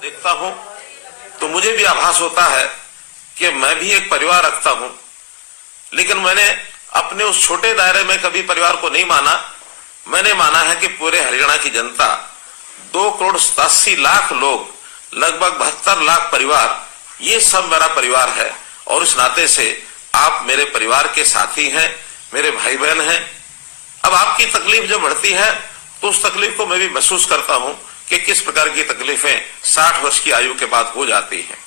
देखता हूं तो मुझे भी आभास होता है कि मैं भी एक परिवार रखता हूं, लेकिन मैंने अपने उस छोटे दायरे में कभी परिवार को नहीं माना। मैंने माना है कि पूरे हरियाणा की जनता 2,87,00,000 लोग, लगभग 72 लाख परिवार, ये सब मेरा परिवार है। और इस नाते से आप मेरे परिवार के साथी हैं, मेरे भाई बहन हैं। अब आपकी तकलीफ जब बढ़ती है तो उस तकलीफ को मैं भी महसूस करता हूं कि किस प्रकार की तकलीफें 60 वर्ष की आयु के बाद हो जाती हैं।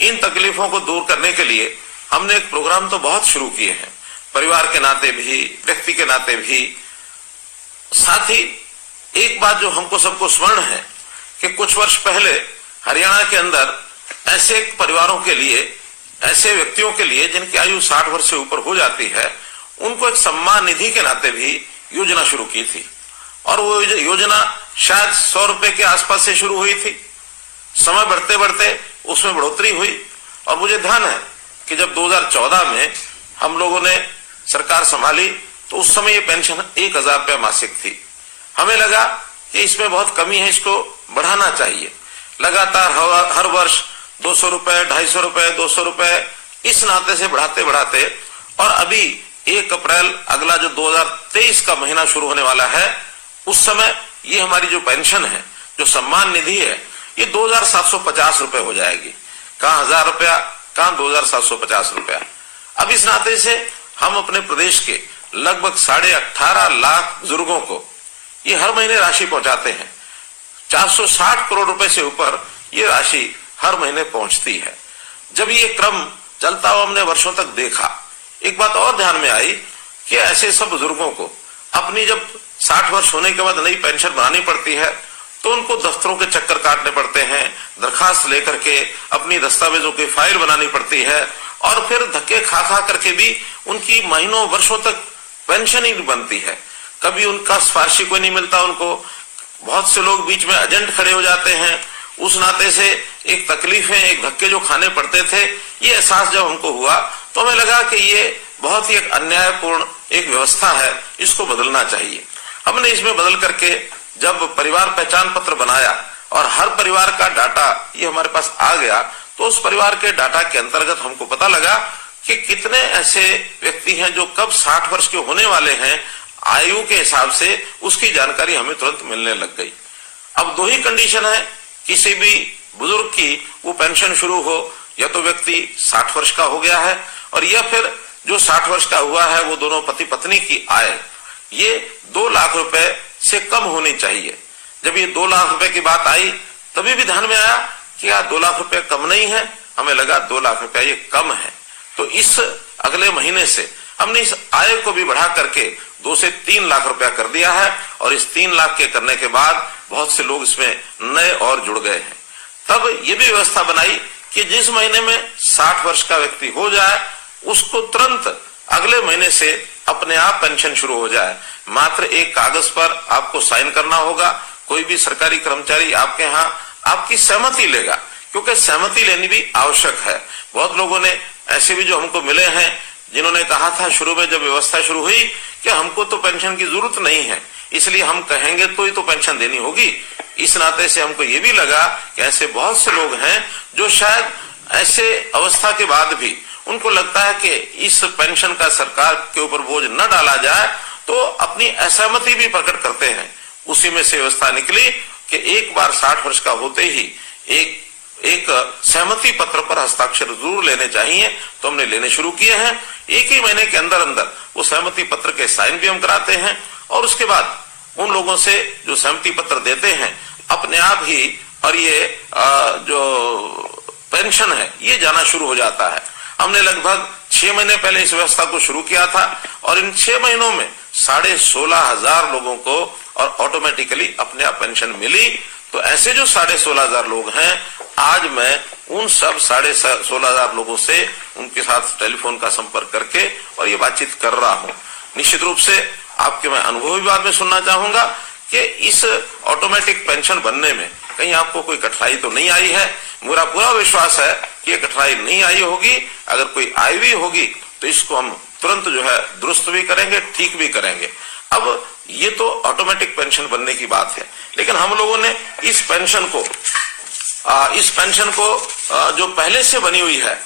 इन तकलीफों को दूर करने के लिए हमने एक प्रोग्राम तो बहुत शुरू किए हैं, परिवार के नाते भी, व्यक्ति के नाते भी। साथ ही एक बात जो हमको सबको स्मरण है कि कुछ वर्ष पहले हरियाणा के अंदर ऐसे परिवारों के लिए, ऐसे व्यक्तियों के लिए जिनकी आयु 60 वर्ष से ऊपर हो जाती है, उनको एक सम्मान निधि के नाते भी योजना शुरू की थी। और वो योजना शायद 100 रुपए के आसपास से शुरू हुई थी। समय बढ़ते बढ़ते उसमें बढ़ोतरी हुई और मुझे ध्यान है कि जब 2014 में हम लोगों ने सरकार संभाली तो उस समय ये पेंशन 1,000 रुपया मासिक थी। हमें लगा कि इसमें बहुत कमी है, इसको बढ़ाना चाहिए। लगातार हर वर्ष 200 रुपए, 250 रुपए, 200 रुपए, इस नाते से बढ़ाते बढ़ाते, और अभी 1 अप्रैल अगला जो 2023 का महीना शुरू होने वाला है, उस समय ये हमारी जो पेंशन है, जो सम्मान निधि है, ये 2,750 रुपए हो जाएगी। कहाँ 1,000 रुपया, कहाँ 2,750 रुपया। अब इस नाते से हम अपने प्रदेश के लगभग 18.5 लाख बुजुर्गों को ये हर महीने राशि पहुंचाते हैं। 460 करोड़ रुपए से ऊपर ये राशि हर महीने पहुंचती है। जब ये क्रम चलता हुआ हमने वर्षों तक देखा, एक बात और ध्यान में आई कि ऐसे सब बुजुर्गों को अपनी जब 60 वर्ष होने के बाद नई पेंशन बनानी पड़ती है तो उनको दफ्तरों के चक्कर काटने पड़ते हैं, दरखास्त लेकर के अपनी दस्तावेजों की फाइल बनानी पड़ती है, और फिर धक्के खा खा करके भी उनकी महीनों वर्षों तक पेंशन ही नहीं बनती है। कभी उनका सिफारिशी कोई नहीं मिलता उनको। बहुत से लोग बीच में एजेंट खड़े हो जाते हैं। उस नाते से एक तकलीफें, एक धक्के जो खाने पड़ते थे, ये एहसास जब हमको हुआ तो हमें लगा कि ये बहुत ही एक अन्यायपूर्ण एक व्यवस्था है, इसको बदलना चाहिए। हमने इसमें बदल करके जब परिवार पहचान पत्र बनाया और हर परिवार का डाटा ये हमारे पास आ गया, तो उस परिवार के डाटा के अंतर्गत हमको पता लगा कि कितने ऐसे व्यक्ति हैं जो कब 60 वर्ष के होने वाले हैं, आयु के हिसाब से उसकी जानकारी हमें तुरंत मिलने लग गई। अब 2 ही कंडीशन है किसी भी बुजुर्ग की वो पेंशन शुरू हो, या तो व्यक्ति 60 वर्ष का हो गया है, और या फिर जो 60 वर्ष का हुआ है वो दोनों पति पत्नी की आय ये 2 लाख रुपए से कम होनी चाहिए। जब ये 2 लाख रुपए की बात आई तभी भी ध्यान में आया कि यार 2 लाख रुपए कम नहीं है, हमें लगा 2 लाख रुपया ये कम है। तो इस अगले महीने से हमने इस आय को भी बढ़ा करके 2 से 3 लाख रुपया कर दिया है, और इस 3 लाख के करने के बाद बहुत से लोग इसमें नए और जुड़ गए हैं। तब ये भी व्यवस्था बनाई कि जिस महीने में 60 वर्ष का व्यक्ति हो जाए उसको तुरंत अगले महीने से अपने आप पेंशन शुरू हो जाए। मात्र एक कागज पर आपको साइन करना होगा। कोई भी सरकारी कर्मचारी आपके यहाँ आपकी सहमति लेगा, क्योंकि सहमति लेनी भी आवश्यक है। बहुत लोगों ने ऐसे भी जो हमको मिले हैं जिन्होंने कहा था शुरू में जब व्यवस्था शुरू हुई कि हमको तो पेंशन की जरूरत नहीं है, इसलिए हम कहेंगे तो ही तो पेंशन देनी होगी। इस नाते से हमको ये भी लगा कि ऐसे बहुत से लोग हैं जो शायद ऐसे अवस्था के बाद भी उनको लगता है कि इस पेंशन का सरकार के ऊपर बोझ न डाला जाए, तो अपनी असहमति भी प्रकट करते हैं। उसी में से व्यवस्था निकली कि एक बार 60 वर्ष का होते ही एक सहमति पत्र पर हस्ताक्षर जरूर लेने चाहिए। तो हमने लेने शुरू किए हैं। 1 ही महीने के अंदर अंदर वो सहमति पत्र के साइन भी हम कराते हैं, और उसके बाद उन लोगों से जो सहमति पत्र देते हैं अपने आप ही, और ये जो पेंशन है ये जाना शुरू हो जाता है। हमने लगभग 6 महीने पहले इस व्यवस्था को शुरू किया था, और इन 6 महीनों में 16,500 लोगों को और ऑटोमेटिकली अपने आप पेंशन मिली। तो ऐसे जो 16,500 लोग हैं, आज मैं उन सब 16,500 लोगों से उनके साथ टेलीफोन का संपर्क करके और ये बातचीत कर रहा हूँ। निश्चित रूप से आपके मैं अनुभव भी बाद में सुनना चाहूंगा कि इस ऑटोमेटिक पेंशन बनने में कहीं आपको कोई कठिनाई तो नहीं आई है। मेरा पूरा विश्वास है कि ये कठिनाई नहीं आई होगी। अगर कोई आई भी होगी तो इसको हम तुरंत जो है दुरुस्त भी करेंगे, ठीक भी करेंगे। अब ये तो ऑटोमेटिक पेंशन बनने की बात है, लेकिन हम लोगों ने इस पेंशन को इस पेंशन को जो पहले से बनी हुई है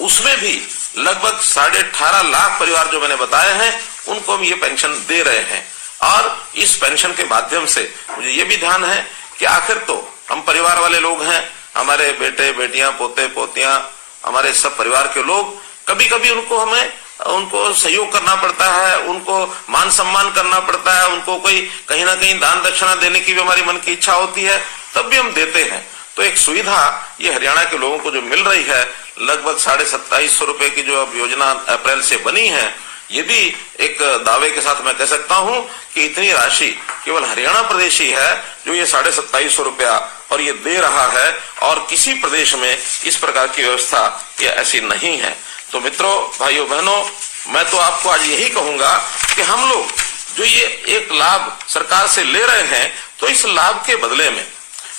उसमें भी लगभग 18.5 लाख परिवार जो मैंने बताए हैं उनको हम ये पेंशन दे रहे हैं। और इस पेंशन के माध्यम से मुझे ये भी ध्यान है कि आखिर तो हम परिवार वाले लोग हैं, हमारे बेटे बेटियां पोते पोतियां हमारे सब परिवार के लोग, कभी कभी उनको सहयोग करना पड़ता है, उनको मान सम्मान करना पड़ता है, उनको कोई कहीं ना कहीं दान दक्षिणा देने की भी हमारी मन की इच्छा होती है, तब भी हम देते हैं। तो एक सुविधा ये हरियाणा के लोगों को जो मिल रही है, लगभग 2750 रुपए की जो अब योजना अप्रैल से बनी है, ये भी एक दावे के साथ मैं कह सकता हूं कि इतनी राशि केवल हरियाणा प्रदेश ही है जो ये 2750 रुपया और ये दे रहा है, और किसी प्रदेश में इस प्रकार की व्यवस्था ये ऐसी नहीं है। तो मित्रों, भाइयों बहनों, मैं तो आपको आज यही कहूंगा कि हम लोग जो ये एक लाभ सरकार से ले रहे हैं, तो इस लाभ के बदले में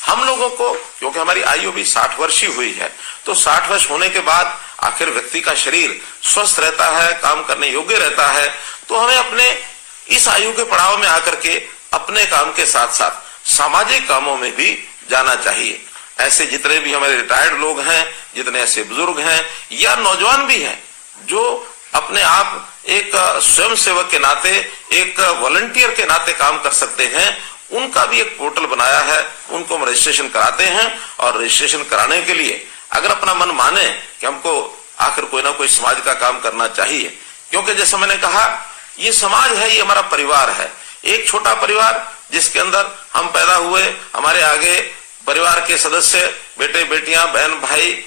हम लोगों को, क्योंकि हमारी आयु भी 60 वर्ष ही हुई है, तो 60 वर्ष होने के बाद आखिर व्यक्ति का शरीर स्वस्थ रहता है, काम करने योग्य रहता है, तो हमें अपने इस आयु के पड़ाव में आकर के अपने काम के साथ साथ सामाजिक कामों में भी जाना चाहिए। ऐसे जितने भी हमारे रिटायर्ड लोग हैं, जितने ऐसे बुजुर्ग हैं या नौजवान भी हैं जो अपने आप एक स्वयं सेवक के नाते, एक वॉलंटियर के नाते काम कर सकते हैं, उनका भी एक पोर्टल बनाया है, उनको हम रजिस्ट्रेशन कराते हैं। और रजिस्ट्रेशन कराने के लिए अगर अपना मन माने कि हमको आखिर कोई ना कोई समाज का काम करना चाहिए, क्योंकि जैसे मैंने कहा ये समाज है, ये हमारा परिवार है, एक छोटा परिवार जिसके अंदर हम पैदा हुए, हमारे आगे परिवार के सदस्य बेटे बेटियां बहन भाई,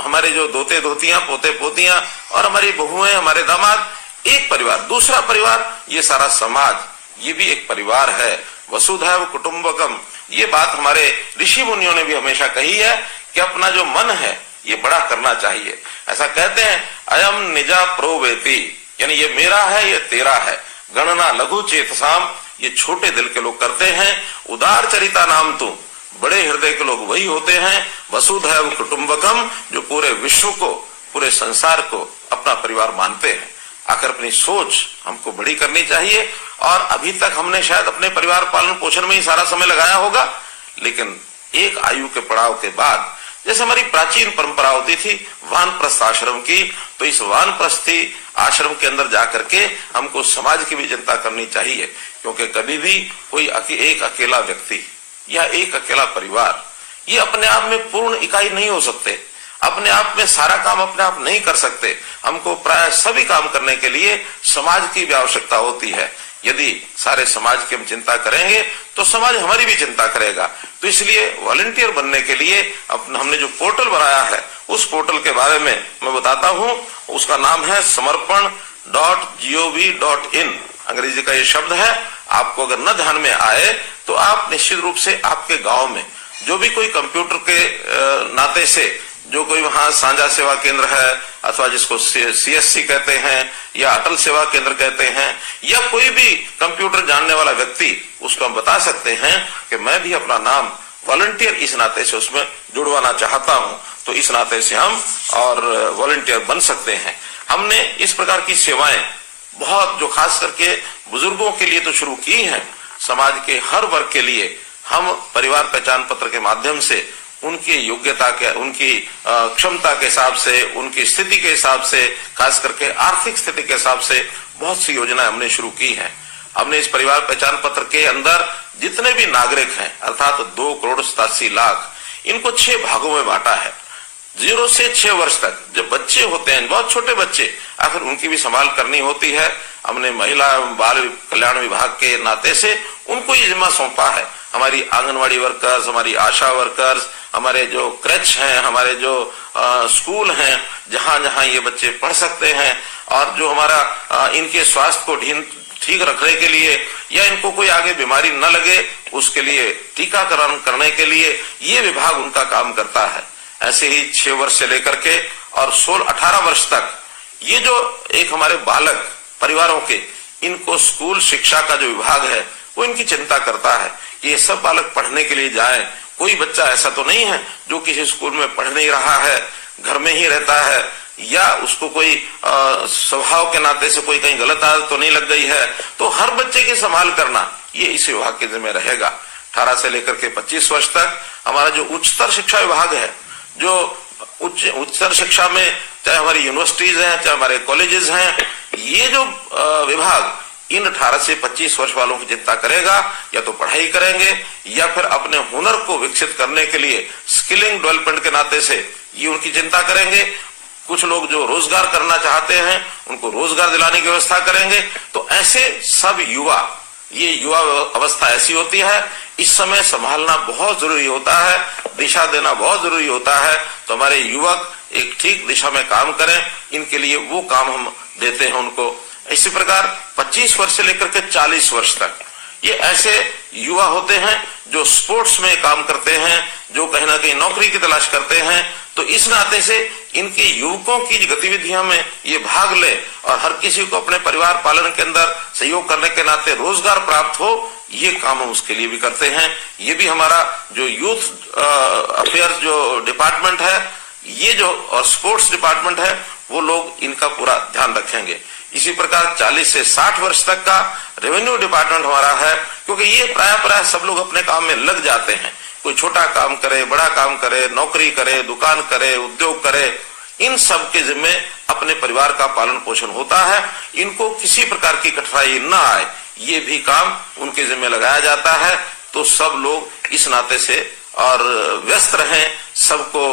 हमारे जो दोते दोतियां पोते पोतियां और हमारी बहुएं हमारे दामाद, एक परिवार। दूसरा परिवार ये सारा समाज, ये भी एक परिवार है। वसुधैव कुटुंबकम, ये बात हमारे ऋषि मुनियों ने भी हमेशा कही है कि अपना जो मन है ये बड़ा करना चाहिए। ऐसा कहते हैं अयम निजा प्रोवेति, यानी ये मेरा है ये तेरा है। गणना लघु चेतसाम, ये छोटे दिल के लोग करते हैं। उदार चरिता नाम तू, बड़े हृदय के लोग वही होते हैं। वसुधैव कुटुंबकम, जो पूरे विश्व को, पूरे संसार को अपना परिवार मानते हैं। आकर अपनी सोच हमको बड़ी करनी चाहिए। और अभी तक हमने शायद अपने परिवार पालन पोषण में ही सारा समय लगाया होगा, लेकिन एक आयु के पड़ाव के बाद, जैसे हमारी प्राचीन परंपरा होती थी वानप्रस्थ आश्रम की, तो इस वानप्रस्थी आश्रम के अंदर जाकर के हमको समाज की भी चिंता करनी चाहिए। क्योंकि कभी भी कोई एक अकेला व्यक्ति या एक अकेला परिवार ये अपने आप में पूर्ण इकाई नहीं हो सकते, अपने आप में सारा काम अपने आप नहीं कर सकते। हमको प्राय सभी काम करने के लिए समाज की भी आवश्यकता होती है। यदि सारे समाज की हम चिंता करेंगे तो समाज हमारी भी चिंता करेगा। तो इसलिए वॉलंटियर बनने के लिए हमने जो पोर्टल बनाया है, उस पोर्टल के बारे में मैं बताता हूं। उसका नाम है samarpan.gov.in, अंग्रेजी का ये शब्द है। आपको अगर न ध्यान में आए तो आप निश्चित रूप से आपके गांव में जो भी कोई कंप्यूटर के नाते से जो कोई वहां साझा सेवा केंद्र है, अथवा जिसको CSC कहते हैं या अटल सेवा केंद्र कहते हैं, या कोई भी कंप्यूटर जानने वाला व्यक्ति, उसको हम बता सकते हैं कि मैं भी अपना नाम वॉलंटियर इस नाते से उसमें जुड़वाना चाहता हूं। तो इस नाते से हम और वॉलंटियर बन सकते हैं। हमने इस प्रकार की सेवाएं बहुत, जो खास करके बुजुर्गों के लिए तो शुरू की हैं, समाज के हर वर्ग के लिए हम परिवार पहचान पत्र के माध्यम से उनकी योग्यता के, उनकी क्षमता के हिसाब से, उनकी स्थिति के हिसाब से, खास करके आर्थिक स्थिति के हिसाब से बहुत सी योजनाएं हमने शुरू की हैं। हमने इस परिवार पहचान पत्र के अंदर जितने भी नागरिक हैं, अर्थात 2,87,00,000, इनको 6 भागों में बांटा है। 0 से 6 वर्ष तक जब बच्चे होते हैं, बहुत छोटे बच्चे, आखिर उनकी भी संभाल करनी होती है। हमने महिला एवं बाल कल्याण विभाग के नाते से उनको ये जिम्मा सौंपा है। हमारी आंगनवाड़ी वर्कर्स, हमारी आशा वर्कर्स, हमारे जो क्रच हैं, हमारे जो स्कूल हैं, जहां जहां ये बच्चे पढ़ सकते हैं, और जो हमारा इनके स्वास्थ्य को ठीक रखने के लिए या इनको कोई आगे बीमारी न लगे उसके लिए टीकाकरण करने के लिए ये विभाग उनका काम करता है। ऐसे ही 6 वर्ष से लेकर के और 16-18 वर्ष तक ये जो एक हमारे बालक परिवारों के, इनको स्कूल शिक्षा का जो विभाग है वो इनकी चिंता करता है कि ये सब बालक पढ़ने के लिए जाएं। कोई बच्चा ऐसा तो नहीं है जो किसी स्कूल में पढ़ नहीं रहा है, घर में ही रहता है, या उसको कोई स्वभाव के नाते से कोई कहीं गलत आदत तो नहीं लग गई है। तो हर बच्चे की संभाल करना ये इस विभाग के जिम्मे रहेगा। 18 से लेकर के 25 वर्ष तक। हमारा जो उच्चतर शिक्षा विभाग है, जो उच्चतर शिक्षा में चाहे हमारी यूनिवर्सिटीज हैं, चाहे हमारे कॉलेजेस हैं, ये जो विभाग इन 18 से 25 वर्ष वालों की चिंता करेगा। या तो पढ़ाई करेंगे या फिर अपने हुनर को विकसित करने के लिए स्किलिंग डेवलपमेंट के नाते से ये उनकी चिंता करेंगे। कुछ लोग जो रोजगार करना चाहते हैं उनको रोजगार दिलाने की व्यवस्था करेंगे। तो ऐसे सब युवा, ये युवा अवस्था ऐसी होती है, इस समय संभालना बहुत जरूरी होता है, दिशा देना बहुत जरूरी होता है। तो हमारे युवक एक ठीक दिशा में काम करें, इनके लिए वो काम हम देते हैं उनको। इसी प्रकार 25 वर्ष से लेकर के 40 वर्ष तक ये ऐसे युवा होते हैं जो स्पोर्ट्स में काम करते हैं, जो कहीं ना कहीं नौकरी की तलाश करते हैं। तो इस नाते से इनके युवकों की गतिविधियों में ये भाग ले और हर किसी को अपने परिवार पालन के अंदर सहयोग करने के नाते रोजगार प्राप्त हो, ये काम हम उसके लिए भी करते हैं। ये भी हमारा जो यूथ अफेयर्स जो डिपार्टमेंट है, ये जो और स्पोर्ट्स डिपार्टमेंट है, वो लोग इनका पूरा ध्यान रखेंगे। इसी प्रकार 40 से 60 वर्ष तक का रेवेन्यू डिपार्टमेंट हमारा है, क्योंकि ये प्राय सब लोग अपने काम में लग जाते हैं। कोई छोटा काम करे, बड़ा काम करे, नौकरी करे, दुकान करे, उद्योग करे, इन सब के जिम्मे अपने परिवार का पालन पोषण होता है। इनको किसी प्रकार की कठिनाई न आए, ये भी काम उनके जिम्मे लगाया जाता है। तो सब लोग इस नाते से और व्यस्त रहें, सबको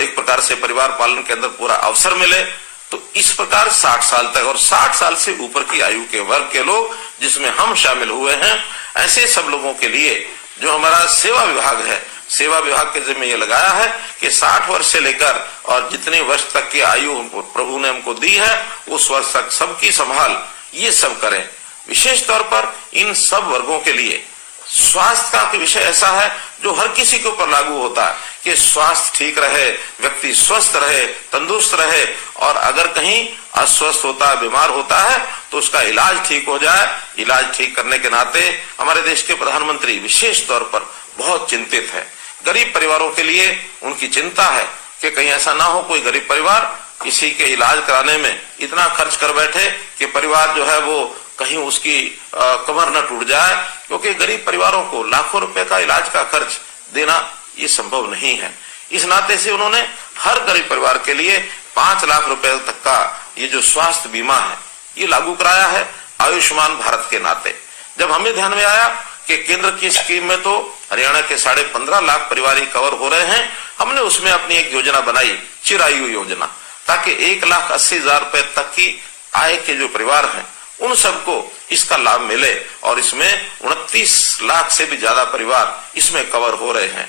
एक प्रकार से परिवार पालन के अंदर पूरा अवसर मिले। तो इस प्रकार 60 साल तक और 60 साल से ऊपर की आयु के वर्ग के लोग, जिसमें हम शामिल हुए हैं, ऐसे सब लोगों के लिए जो हमारा सेवा विभाग है, सेवा विभाग के जिम्मे ये लगाया है कि 60 वर्ष से लेकर और जितने वर्ष तक की आयु प्रभु ने हमको दी है, उस वर्ष तक सबकी संभाल ये सब करें। विशेष तौर पर इन सब वर्गों के लिए स्वास्थ्य का विषय ऐसा है जो हर किसी के ऊपर लागू होता है कि स्वास्थ्य ठीक रहे, व्यक्ति स्वस्थ रहे, तंदुरुस्त रहे, और अगर कहीं अस्वस्थ होता है, बीमार होता है, तो उसका इलाज ठीक हो जाए। इलाज ठीक करने के नाते हमारे देश के प्रधानमंत्री विशेष तौर पर बहुत चिंतित है। गरीब परिवारों के लिए उनकी चिंता है कि कहीं ऐसा ना हो कोई गरीब परिवार किसी के इलाज कराने में इतना खर्च कर बैठे कि परिवार जो है वो कहीं उसकी कमर न टूट जाए, क्योंकि गरीब परिवारों को लाखों रुपए का इलाज का खर्च देना ये संभव नहीं है। इस नाते से उन्होंने हर गरीब परिवार के लिए 5 लाख रुपए तक का ये जो स्वास्थ्य बीमा है, ये लागू कराया है आयुष्मान भारत के नाते। जब हमें ध्यान में आया कि केंद्र की स्कीम में तो हरियाणा के 15.5 लाख परिवार ही कवर हो रहे हैं, हमने उसमें अपनी एक योजना बनाई, चिरायु योजना, ताकि 1,80,000 रुपए तक की आय के जो परिवार हैं उन सबको इसका लाभ मिले। और इसमें 29 लाख से भी ज्यादा परिवार इसमें कवर हो रहे हैं।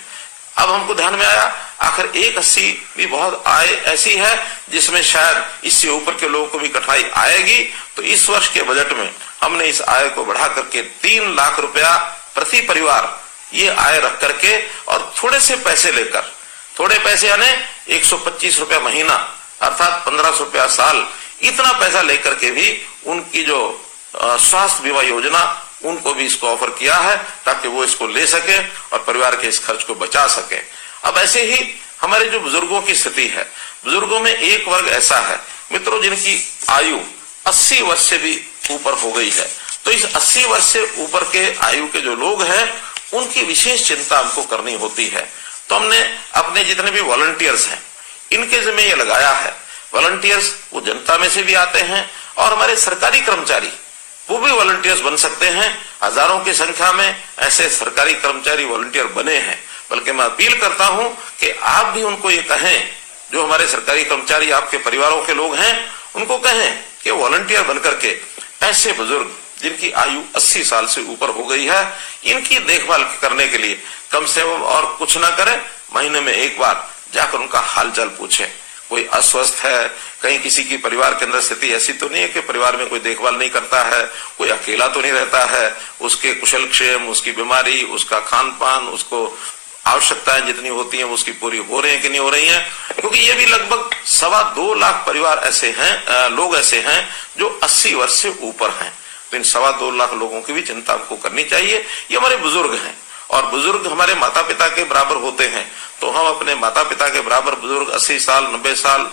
अब हमको ध्यान में आया आखिर 1,80 भी बहुत आय ऐसी है जिसमें शायद इससे ऊपर के लोगों को भी कठिनाई आएगी। तो इस वर्ष के बजट में हमने इस आय को बढ़ा करके 3 लाख रुपया प्रति परिवार ये आय रख करके और थोड़े से पैसे लेकर, थोड़े पैसे यानी 125 रुपया महीना अर्थात 1500 रुपया साल, इतना पैसा लेकर के भी उनकी जो स्वास्थ्य बीमा योजना उनको भी इसको ऑफर किया है ताकि वो इसको ले सके और परिवार के इस खर्च को बचा सके। अब ऐसे ही हमारे जो बुजुर्गों की स्थिति है, बुजुर्गों में एक वर्ग ऐसा है मित्रों जिनकी आयु 80 वर्ष से भी ऊपर हो गई है। तो इस 80 वर्ष से ऊपर के आयु के जो लोग हैं उनकी विशेष चिंता हमको करनी होती है। तो हमने अपने जितने भी वॉलंटियर्स हैं इनके जिम्मे ये लगाया है। वॉलंटियर्स वो जनता में से भी आते हैं और हमारे सरकारी कर्मचारी वो भी वॉलंटियर्स बन सकते हैं। हजारों की संख्या में ऐसे सरकारी कर्मचारी वॉलंटियर बने हैं। बल्कि मैं अपील करता हूं कि आप भी उनको ये कहें, जो हमारे सरकारी कर्मचारी आपके परिवारों के लोग हैं, उनको कहें कि वॉलंटियर बनकर के ऐसे बुजुर्ग जिनकी आयु 80 साल से ऊपर हो गई है, इनकी देखभाल करने के लिए कम से कम और कुछ ना करें, महीने में एक बार जाकर उनका हालचाल पूछें। कोई अस्वस्थ है, कहीं किसी की परिवार के अंदर स्थिति ऐसी तो नहीं है कि परिवार में कोई देखभाल नहीं करता है, कोई अकेला तो नहीं रहता है, उसके कुशल क्षेम, उसकी बीमारी, उसका खान पान, उसको आवश्यकताएं जितनी होती हैं उसकी पूरी हो रही है कि नहीं हो रही हैं। क्योंकि ये भी लगभग 2.25 लाख परिवार ऐसे हैं, लोग ऐसे हैं जो 80 वर्ष से ऊपर हैं। तो इन 2.25 लाख लोगों की भी चिंता हमको करनी चाहिए। ये हमारे बुजुर्ग हैं और बुजुर्ग हमारे माता पिता के बराबर होते हैं। तो हम अपने माता पिता के बराबर बुजुर्ग 80 साल, 90 साल,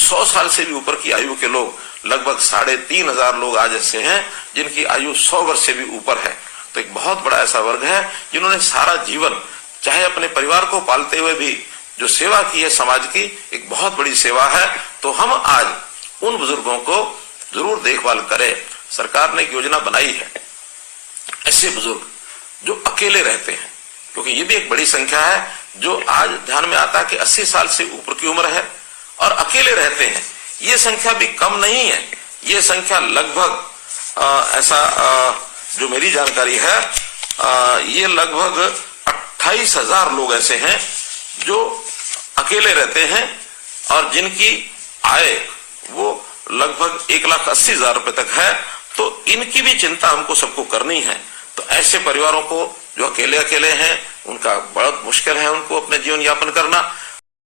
100 साल से भी ऊपर की आयु के लोग लगभग 3,500 लोग आज ऐसे हैं जिनकी आयु 100 वर्ष से भी ऊपर है। तो एक बहुत बड़ा ऐसा वर्ग है जिन्होंने सारा जीवन चाहे अपने परिवार को पालते हुए भी जो सेवा की है समाज की, एक बहुत बड़ी सेवा है। तो हम आज उन बुजुर्गों को जरूर देखभाल करें। सरकार ने एक योजना बनाई है ऐसे बुजुर्ग जो अकेले रहते हैं, क्योंकि ये भी एक बड़ी संख्या है जो आज ध्यान में आता है कि 80 साल से ऊपर की उम्र है और अकेले रहते हैं। ये संख्या भी कम नहीं है, ये संख्या लगभग जो मेरी जानकारी है ये लगभग 28,000 लोग ऐसे हैं जो अकेले रहते हैं और जिनकी आय वो लगभग 1,80,000 रुपए तक है। तो इनकी भी चिंता हमको सबको करनी है। तो ऐसे परिवारों को जो अकेले हैं उनका बहुत मुश्किल है उनको अपने जीवन यापन करना।